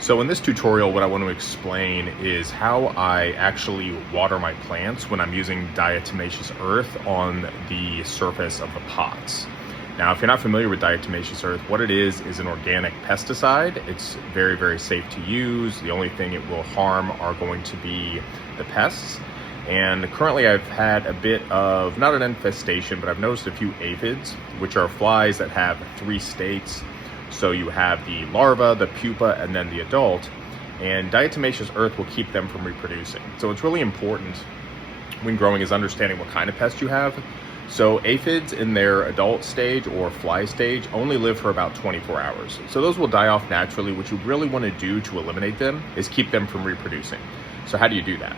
So in this tutorial, what I want to explain is how I actually water my plants when I'm using diatomaceous earth on the surface of the pots. Now, if you're not familiar with diatomaceous earth, what it is an organic pesticide. It's very, very safe to use. The only thing it will harm are going to be the pests. And currently I've had a bit of, not an infestation, but I've noticed a few aphids, which are flies that have 3 states. So you have the larva, the pupa, and then the adult, and diatomaceous earth will keep them from reproducing. So it's really important when growing is understanding what kind of pest you have. So aphids in their adult stage or fly stage only live for about 24 hours. So those will die off naturally. What you really want to do to eliminate them is keep them from reproducing. So how do you do that?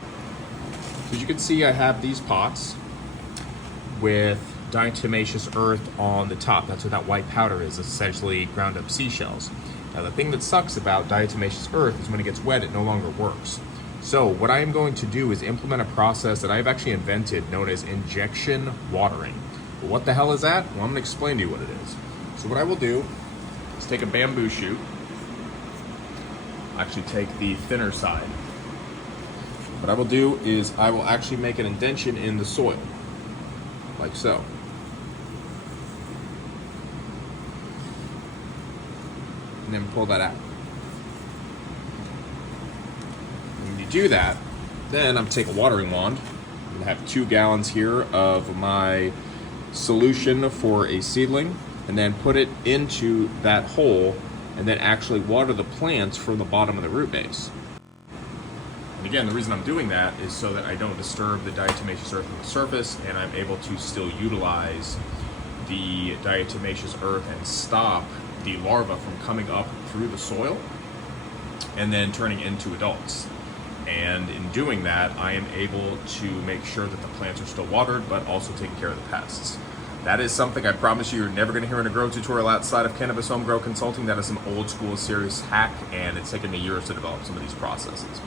As you can see, I have these pots with diatomaceous earth on the top. That's what that white powder is, essentially ground up seashells. Now the thing that sucks about diatomaceous earth is when it gets wet, it no longer works. So what I am going to do is implement a process that I've actually invented known as injection watering. But what the hell is that? Well, I'm gonna explain to you what it is. So what I will do is take a bamboo shoot, actually take the thinner side. What I will do is I will actually make an indentation in the soil, like so. And then pull that out. When you do that, then I'm gonna take a watering wand. I'm gonna have 2 gallons here of my solution for a seedling, and then put it into that hole, and then actually water the plants from the bottom of the root base. And again, the reason I'm doing that is so that I don't disturb the diatomaceous earth on the surface, and I'm able to still utilize the diatomaceous earth and stop the larva from coming up through the soil and then turning into adults. And in doing that, I am able to make sure that the plants are still watered, but also taking care of the pests. That is something I promise you're never going to hear in a grow tutorial outside of Cannabis Home Grow Consulting. That is some old school serious hack, and it's taken me years to develop some of these processes.